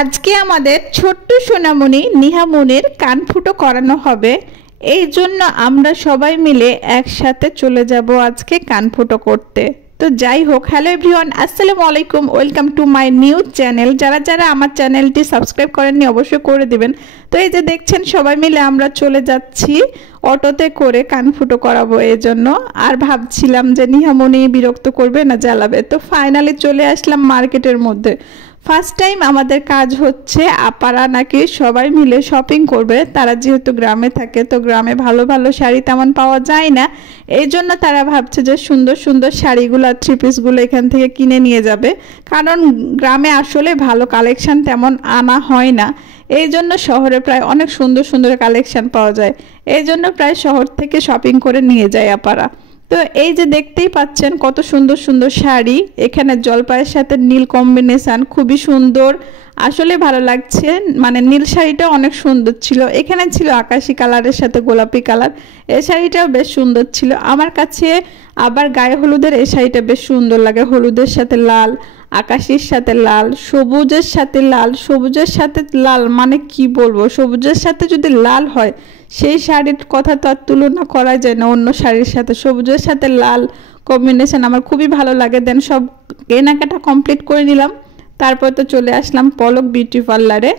আজকে আমাদের ছোট্ট সোনামণি নিহামনির কানফুটো করানো হবে। এই জন্য আমরা সবাই মিলে একসাথে চলে যাব আজকে কানফুটো করতে। তো যাই হোক, হ্যালো এভরিওয়ান, আসসালামু আলাইকুম, welcome to my new channel. যারা যারা আমার চ্যানেলটি সাবস্ক্রাইব করেননি অবশ্যই করে দিবেন। তো এই যে দেখছেন সবাই মিলে আমরা চলে যাচ্ছি অটোতে করে কানফুটো করাবো এই জন্য। আর ভাবছিলাম যে নিহামনি বিরক্ত করবে না জ্বালাবে। তো ফাইনালি চলে আসলাম মার্কেটের মধ্যে। ফার্স্ট টাইম আমাদের কাজ হচ্ছে আপারা নাকি সবাই মিলে শপিং করবে। তারা যেহেতু গ্রামে থাকে, তো গ্রামে ভালো ভালো শাড়ি তেমন পাওয়া যায় না, এই জন্য তারা ভাবছে যে সুন্দর সুন্দর শাড়িগুলো থ্রি পিসগুলো এখান থেকে কিনে নিয়ে যাবে। কারণ গ্রামে আসলে ভালো কালেকশন তেমন আনা হয় না, এই জন্য শহরে প্রায় অনেক সুন্দর সুন্দর কালেকশন পাওয়া যায়, এই জন্য প্রায় শহর থেকে শপিং করে নিয়ে যায় আপারা। তো এই যে দেখতেই পাচ্ছেন কত সুন্দর সুন্দর শাড়ি, এখানে জলপাইয়ের সাথে নীল কম্বিনেশন খুবই সুন্দর, আসলে ভালো লাগছে। মানে নীল শাড়িটা অনেক সুন্দর ছিল, এখানে ছিল আকাশি কালারের সাথে গোলাপি কালার, এই শাড়িটাও বেশ সুন্দর ছিল আমার কাছে। আবার গায়ে হলুদের এই শাড়িটা বেশ সুন্দর লাগে, হলুদের সাথে লাল, আকাশির সাথে লাল, সবুজের সাথে লাল, সবুজের সাথে লাল মানে কি বলবো, সবুজের সাথে যদি লাল হয় সেই শাড়ির কথা তো আর তুলনা করা যায় না অন্য শাড়ির সাথে। সবুজের সাথে লাল কম্বিনেশন আমার খুবই ভালো লাগে। দেন সব কেনাকাটা কমপ্লিট করে নিলাম, তারপর তো চলে আসলাম পলক বিউটি পার্লারে।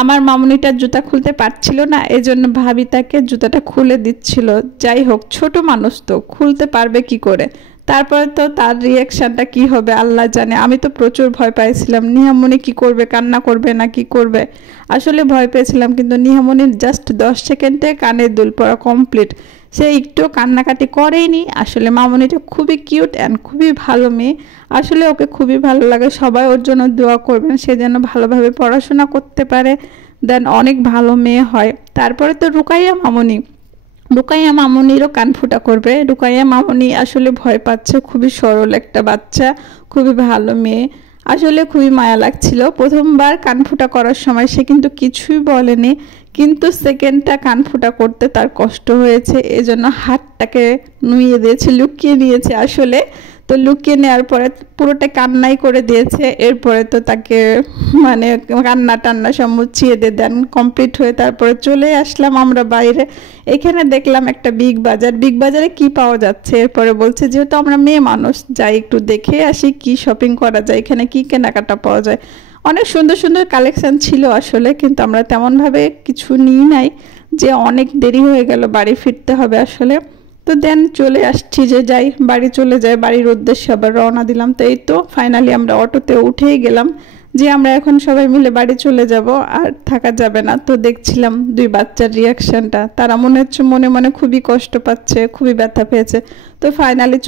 আমার মামুনিটা জুতা খুলতে পারছিল না, এই জন্য ভাবি তাকে জুতাটা খুলে দিচ্ছিল। যাই হোক, ছোট মানুষ তো খুলতে পারবে কি করে, তারপরে তো তার রিয়াকশানটা কি হবে আল্লাহ জানে। আমি তো প্রচুর ভয় পাইছিলাম, নিহামনি কি করবে, কান্না করবে না কি করবে, আসলে ভয় পেয়েছিলাম। কিন্তু নিহামনির জাস্ট 10 সেকেন্ডে কানের দুল পরা কমপ্লিট, সে একটু কান্নাকাটি করেইনি। আসলে মামনিটা খুবই কিউট অ্যান্ড খুবই ভালো মেয়ে, আসলে ওকে খুবই ভালো লাগে। সবাই ওর জন্য দোয়া করবেন, সে যেন ভালোভাবে পড়াশোনা করতে পারে, দেন অনেক ভালো মেয়ে হয়। তারপরে তো রুকাইয়া মামনিরও কানফুটা করবে। রুকাইয়া মামনি আসলে ভয় পাচ্ছে, খুবই সরল একটা বাচ্চা, খুবই ভালো মেয়ে, আসলে খুবই মায়া লাগছিল। প্রথমবার কানফুটা করার সময় সে কিন্তু কিছুই বলেনি, কিন্তু সেকেন্ডটা কানফুটা করতে তার কষ্ট হয়েছে, এজন্য হাতটাকে নুইয়ে দিয়েছে, লুকিয়ে নিয়েছে আসলে। তো লুকিয়ে নেওয়ার পরে পুরোটা কান্নাই করে দিয়েছে। এরপরে তো তাকে মানে কান্না টান্না সব মুছিয়ে দিয়ে দেন কমপ্লিট হয়ে তারপরে চলে আসলাম আমরা বাইরে। এখানে দেখলাম একটা বিগ বাজারে কি পাওয়া যাচ্ছে। এরপরে বলছে যেহেতু আমরা মেয়ে মানুষ যাই একটু দেখে আসি কি শপিং করা যায়, এখানে কি কেনাকাটা পাওয়া যায়। অনেক সুন্দর সুন্দর কালেকশন ছিল আসলে, কিন্তু আমরা তেমনভাবে কিছু নিই নাই, যে অনেক দেরি হয়ে গেল, বাড়ি ফিরতে হবে আসলে। তো দেন চলে আসছি যে যাই বাড়ি চলে যাই, বাড়ির উদ্দেশ্যে আবার রওনা দিলাম। তো এই তো ফাইনালি আমরা অটোতে উঠেই গেলাম যে আমরা এখন সবাই মিলে বাড়ি চলে যাব, আর থাকা যাবে না। তো দেখছিলাম দুই বাচ্চার রিয়াকশনটা, তারা মনে হচ্ছে মনে মনে খুবই কষ্ট পাচ্ছে, খুবই ব্যথা পেয়েছে। তো ফাইনালি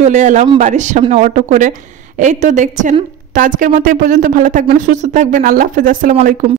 চলে এলাম বাড়ির সামনে অটো করে। এই তো দেখছেন। তো আজকের মতো এই পর্যন্ত, ভালো থাকবেন, সুস্থ থাকবেন, আল্লাহ হাফেজ, আসসালামু আলাইকুম।